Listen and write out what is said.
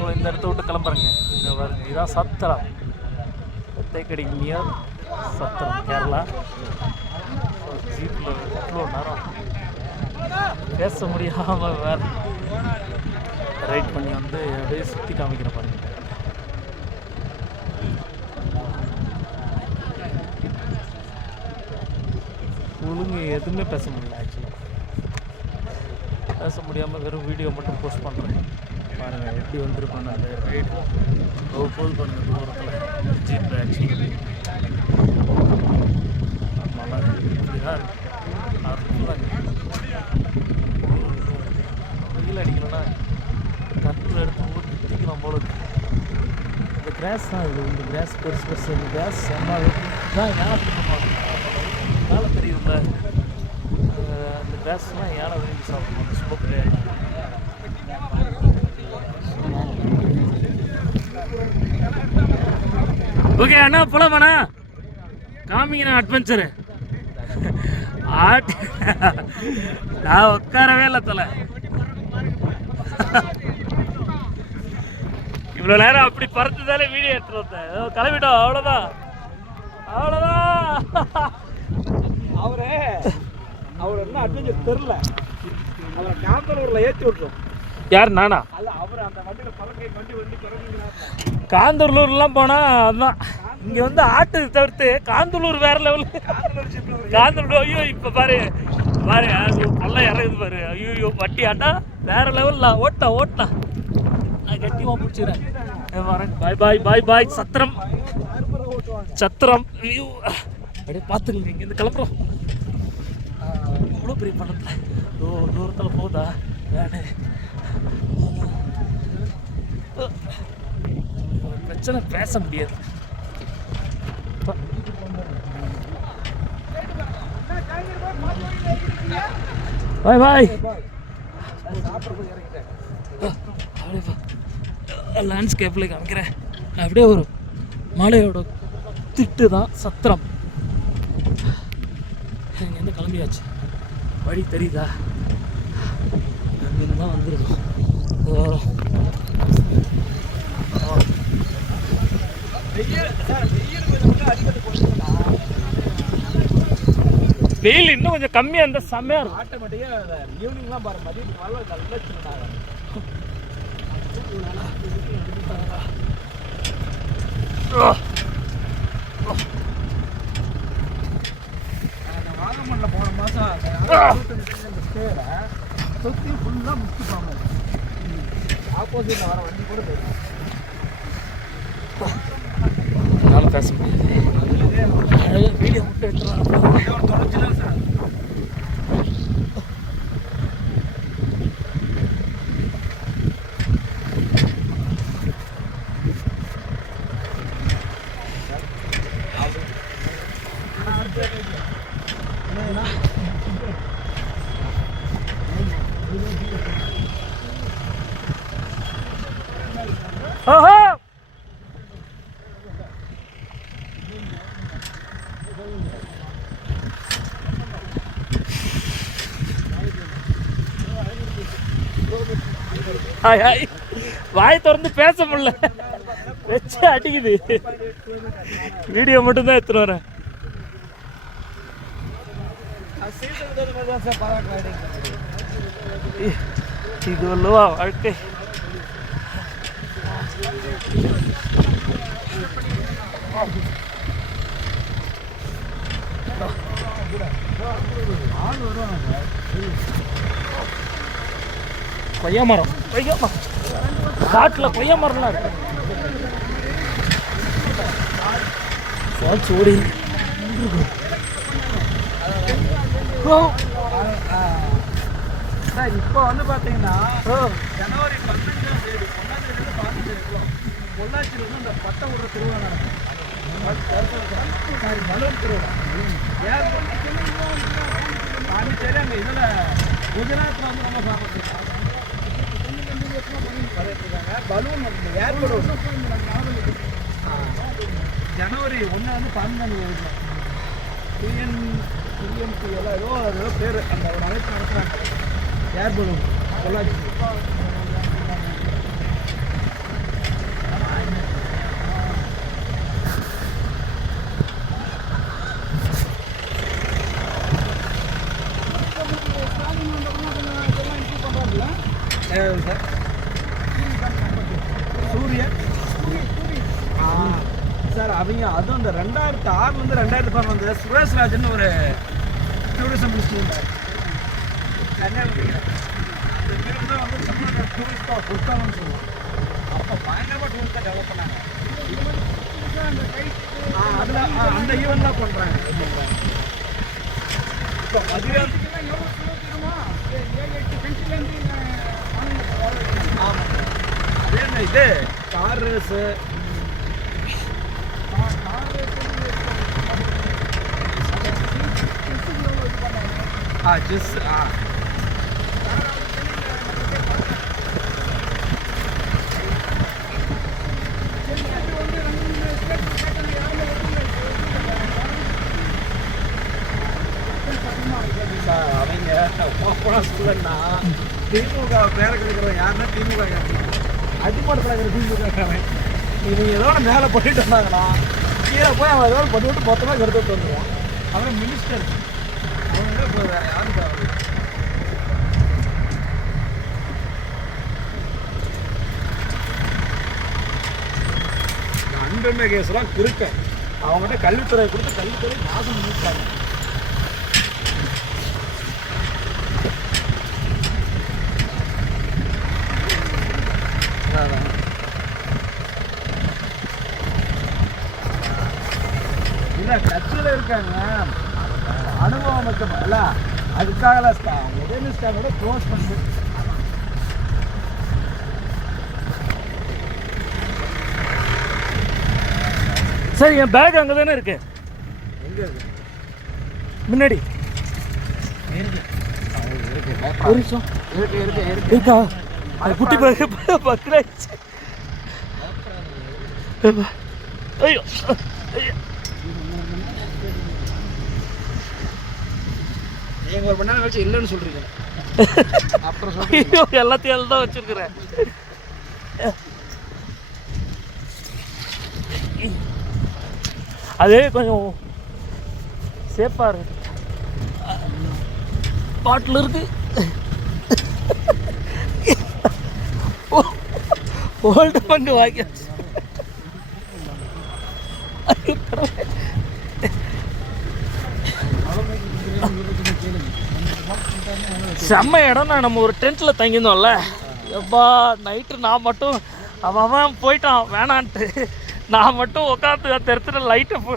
So இந்த இடத்த விட்டு கிளம்புறேங்க. இங்கே பாருங்க, இதுதான் சத்திரம், தேக்கடி நியர் சத்திரம், கேரளா. ஸோ ஜீப்பில் எவ்வளோ நேரம் பேச முடியாமல் வேறு ரைட் பண்ணி வந்து அப்படியே சுற்றி காமிக்கிற பாருங்க. ஒழுங்கு எதுவுமே பேச முடியல. ஆக்சுவலாக பேச முடியாமல் வெறும் வீடியோ மட்டும் போஸ்ட் பண்ணுறேன். பாருங்கள் எப்படி வந்துருப்பாங்க அந்த ரைடு போல் பண்ணுங்க தூரத்தில் ஜீப். ஆக்சுவலி மழை இப்படிதான் வெயில் அடிக்கலன்னா கட்டில் எடுத்து ஊற்றிக்கலாம் போல இருக்கு. இந்த கிராஸ் தான் இது, இந்த கிராஸ் பெருசு பெருசு, இந்த கிராஸ் என்ன தான் மேலே தெரியுதுல்ல, அந்த கிராஸ்லாம் யாரை விரும்பி சாப்பிடணும், அந்த ஸ்மோக்கு. ஓகே அண்ணா போலாமாண்ணா, காமிங்கண்ணா அட்வென்ச்சரு. நான் உட்காரவே இல்லை தலை, இவ்வளோ நேரம் அப்படி பறந்துதாலே வீடியோ எடுத்துட்டு வந்தேன். கிளம்பிட்டோம், அவ்வளோதான் அவ்வளோதான். அவர் என்ன அட்வென்ச்சர் தெரில, அவரை காந்தலூரில் ஏற்றி விட்டுரும். யார் நானா? அவர் அந்த வண்டியில் பழக்கை வண்டி காந்தலூர்லாம் போனால் அதுதான். இங்கே வந்து ஆட்டு தவிர்த்து காந்தலூர் வேறு லெவலு. காந்தலூர் ஐயோ இப்போ பாரு பாரு அது பல்ல இறங்குது பாரு. ஐயோ வட்டி ஆட்டா வேறு லெவலில் ஓட்டா நான் கட்டிமாக பிடிச்சிக்கிறேன். வரேன், பாய் பாய் பாய் பாய். சத்திரம் ஐயோ அப்படியே பார்த்துக்கங்க, இங்கேருந்து கிளம்புறோம். இவ்வளோ பெரிய பள்ளத்தில் தூரத்தில் போதா வேணே பிரச்சனை, பேச முடியாது. பாய் பாய். லேண்ட்ஸ்கேப்பில் காமிக்கிறேன். அப்படியே ஒரு மலையோட திட்டு தான் சத்திரம். இங்கேருந்து கிளம்பியாச்சு, வழி தெரியுதா? அங்கிருந்து தான் வந்துருக்கோம். வெயில் இன்னும் கொஞ்சம் கம்மியாக இருந்தால் செம்மையாக இருக்கும். ஆட்டோமேட்டிக்காக ஈவினிங்லாம் பாருங்க, மதியத்துக்கு நல்லா நல்ல வாகமனில் போன மாதம் சுற்றி ஃபுல்லாக முடிச்சுப்பாங்க. ஆப்போசிட்டில் வர வண்டி கூட தெரியும். என்னால் பேச முடியாது, வீடியோ மட்டும் எடுத்துருவாங்க. தொலைச்சிடலாம் சார். ஓஹோ வாய் திறந்து பேச முடியல, வச்சு அடிக்குது. வீடியோ மட்டும்தான் எடுத்துட்டு வரேன். இது அல்லவா வாழ்க்கை. கொய்யா மரம் காட்டில் கொய்யா மரம்லாம் இருக்கு. ஓடி சார் இப்போ வந்து பார்த்தீங்கன்னா ஜனவரி 15ஆம் தேதி பொள்ளாச்சியில் வந்து இந்த பட்டை விடுற திருவிழா நடக்கும். பலூன் திருவிழா பாண்டிச்சேரி அங்கே இதில் குஜராத்தில் வந்து நம்ம சாப்பிட்ருக்காங்க. பலூன் ஏர் பலூன் ஜனவரி 1 வந்து 12 டிஎன்டி எல்லாம் ஏதோ பேர் அந்த ஒரு அமைப்பு நடத்துகிறாங்க. ஏர் பலூன் பொள்ளாச்சி சூரியன் சார் அவங்க அதுவும் இந்த 2006 2010 வந்து சுரேஷ் ராஜன் ஒரு டூரிசம் மினிஸ்டர் இருந்தார் கன்னியாகுமரியில். அந்த பேர் தான் வந்து தமிழ்நாடு டூரிஸ்டாக கொடுத்தாங்கன்னு சொல்லுவோம். அப்போ பயங்கரமாக டூரிஸ்டாக டெவலப் பண்ணாங்க. அதில் அந்த ஈவெண்ட்லாம் பண்ணுறாங்க. இப்போ அதுவே ஆமாம் அதே இது கார் ரேஸு செஸ் அவங்க ஓப்பனாக சொல்லணும்னா திமுக பேர கிடைக்கிறவங்க யாருன்னா திமுக அடிப்படத்தில் இருக்கிற திமுக இவங்க ஏதோ மேலே பண்ணிட்டு வந்தாங்கன்னா கீழே போய் அவன் ஏதோ பண்ணிவிட்டு மொத்தமாக எடுத்துட்டு வந்துடுவான். அவன் மினிஸ்டர் அவங்க இப்போ வேறு யாரும் தேவை. அன்பெம்மை கேஸ்லாம் குறுக்க அவங்ககிட்ட கல்வித்துறை கொடுத்து கல்வித்துறை நாசம் பண்ணிட்டாங்க. இல்லை கட்சியில் இருக்காங்க அனுபவம் மட்டுமல்ல அதுக்காக உதயநிஷ்டாவோட க்ளோஸ் பண்ணு. சரி என் பேக் அங்கே தானே இருக்கு. எங்கே இருக்கு? முன்னாடி ஒரு நிமிஷம் இருக்கா? அது குட்டி பேக் பக்கராச்சு. ஐயோ நீங்கள் ஒரு மணி நேரம் கழிச்சு இல்லைன்னு சொல்கிறீங்க. அப்புறம் ஐயோ எல்லாத்தையும் தான் வச்சுருக்குறேன். அது கொஞ்சம் சேஃபாக இருக்கு. பாட்டில் இருக்கு. ஓல்டு பங்கு வாங்கியாச்சு. செம்ம இடம்னா நம்ம ஒரு டென்ட்டில் தங்கியிருந்தோம்ல எப்பா நைட்டு நான் மட்டும் அவன் போயிட்டான் வேணான்ட்டு நான் மட்டும் உட்காந்து அந்த இடத்துல லைட்டை